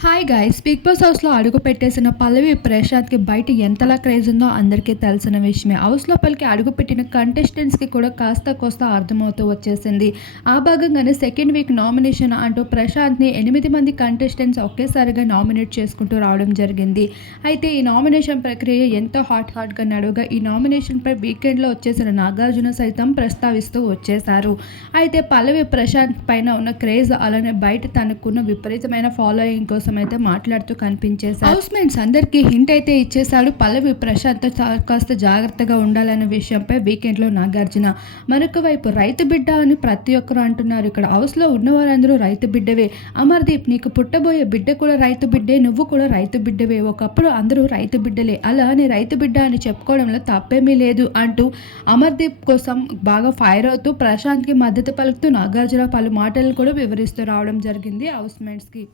Hi guys! 'Big boss' హౌస్‌లో అడుగు పెట్టేసిన పల్లవి ప్రశాంత్‌కి బయట ఎంతలా క్రేజ్ ఉందో అందరికీ తెలిసిన విషయమే. హౌస్ లోపలికి అడుగుపెట్టిన కంటెస్టెంట్స్‌కి కూడా కాస్త కోస్త అర్థమవుతూ వచ్చేసింది. ఆ భాగంగానే సెకండ్ వీక్ నామినేషన్ అంటూ ప్రశాంత్‌ని 8 మంది కంటెస్టెంట్స్ ఒకేసారిగా నామినేట్ చేసుకుంటూ రావడం జరిగింది. అయితే ఈ నామినేషన్ ప్రక్రియ ఎంతో హాట్‌గా నడవగా ఈ నామినేషన్‌పై వీకెండ్‌లో వచ్చేసిన నాగార్జున సైతం ప్రస్తావిస్తూ వచ్చేశారు. అయితే పల్లవి ప్రశాంత్ పైన ఉన్న క్రేజ్ అలానే బయట తనకున్న విపరీతమైన ఫాలోయింగ్ కోసం అయితే మాట్లాడుతూ కనిపించేశారు. హౌస్ మేట్స్ అందరికీ హింట్ అయితే ఇచ్చేశాడు పల్లవి ప్రశాంత్ కాస్త జాగ్రత్తగా ఉండాలనే విషయంపై వీకెండ్లో నాగార్జున. మరొక వైపు రైతు బిడ్డ అని ప్రతి ఒక్కరు అంటున్నారు. ఇక్కడ హౌస్లో ఉన్నవారందరూ రైతు బిడ్డవే. అమర్దీప్, నీకు పుట్టబోయే బిడ్డ కూడా రైతు బిడ్డే, నువ్వు కూడా రైతు బిడ్డవే. ఒకప్పుడు అందరూ రైతు బిడ్డలే, అలా నీ రైతు బిడ్డ అని చెప్పుకోవడంలో తప్పేమీ లేదు అంటూ అమర్దీప్ కోసం బాగా ఫైర్ అవుతూ ప్రశాంత్కి మద్దతు పలుకుతూ నాగార్జున పలు మాటలు కూడా వివరిస్తూ రావడం జరిగింది హౌస్ మేట్స్కి.